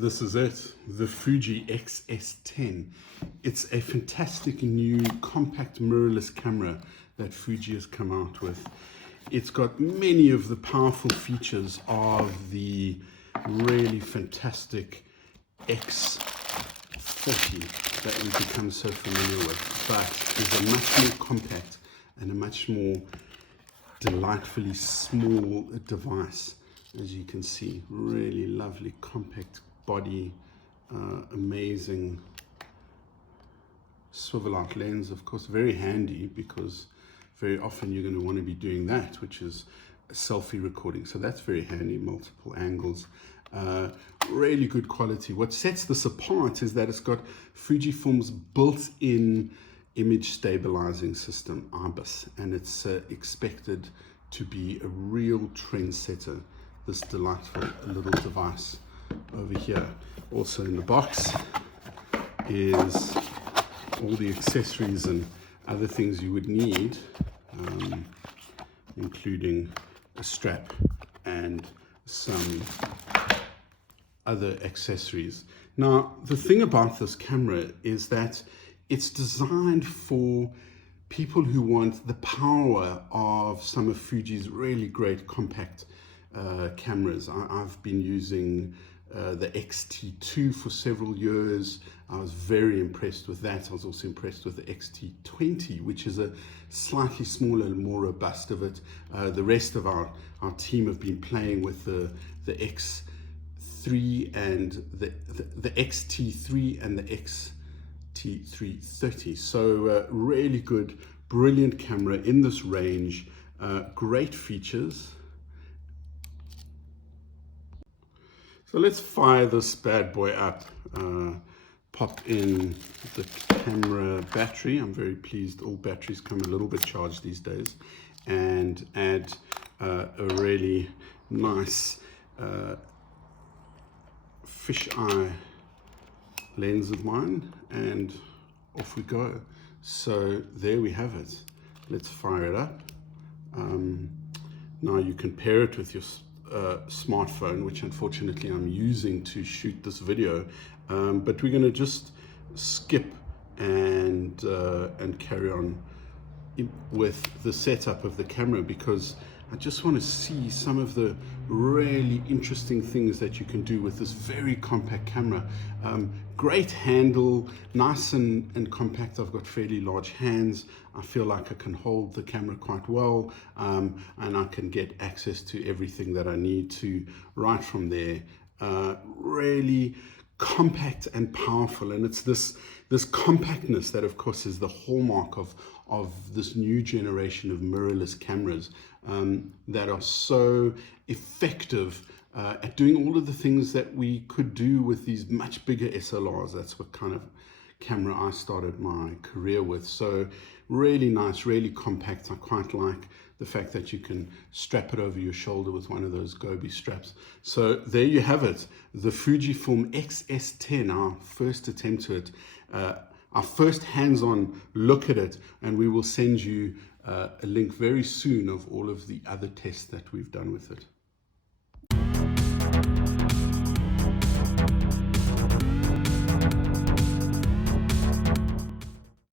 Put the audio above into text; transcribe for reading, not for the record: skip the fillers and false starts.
This is it, the Fuji X-S10. It's a fantastic new compact mirrorless camera that Fuji has come out with. It's got many of the powerful features of the really fantastic X40 that we've become so familiar with, but it's a much more compact and a much more delightfully small device. As you can see, really lovely compact body, amazing swivel out lens, of course, very handy because very often you're going to want to be doing that, which is a selfie recording. So that's very handy, multiple angles, really good quality. What sets this apart is that it's got Fujifilm's built-in image stabilizing system, IBIS, and it's expected to be a real trendsetter, this delightful little device. Over here, also in the box, is all the accessories and other things you would need, including a strap and some other accessories. Now, the thing about this camera is that it's designed for people who want the power of some of Fuji's really great compact cameras. I've been using the X-T2 for several years. I was very impressed with that. I was also impressed with the X-T20, which is a slightly smaller and more robust of it. The rest of our team have been playing with the X3 and the X-T3 and the X-T330. So really good, brilliant camera in this range, great features. So let's fire this bad boy up, pop in the camera battery. I'm very pleased all batteries come a little bit charged these days, and add a really nice fisheye lens of mine, and off we go. So there we have it. Let's fire it up. Now you can pair it with your smartphone, which unfortunately I'm using to shoot this video, but we're going to just skip and carry on with the setup of the camera, because I just want to see some of the really interesting things that you can do with this very compact camera. Great handle, nice and compact. I've got fairly large hands. I feel like I can hold the camera quite well, and I can get access to everything that I need to right from there. Really compact and powerful, and it's this compactness that of course is the hallmark of this new generation of mirrorless cameras that are so effective at doing all of the things that we could do with these much bigger SLRs. That's what kind of camera I started my career with. So really nice, really compact. I quite like the fact that you can strap it over your shoulder with one of those Gobi straps. So there you have it, the Fujifilm X-S10, our first attempt to it, our first hands-on look at it, and we will send you a link very soon of all of the other tests that we've done with it.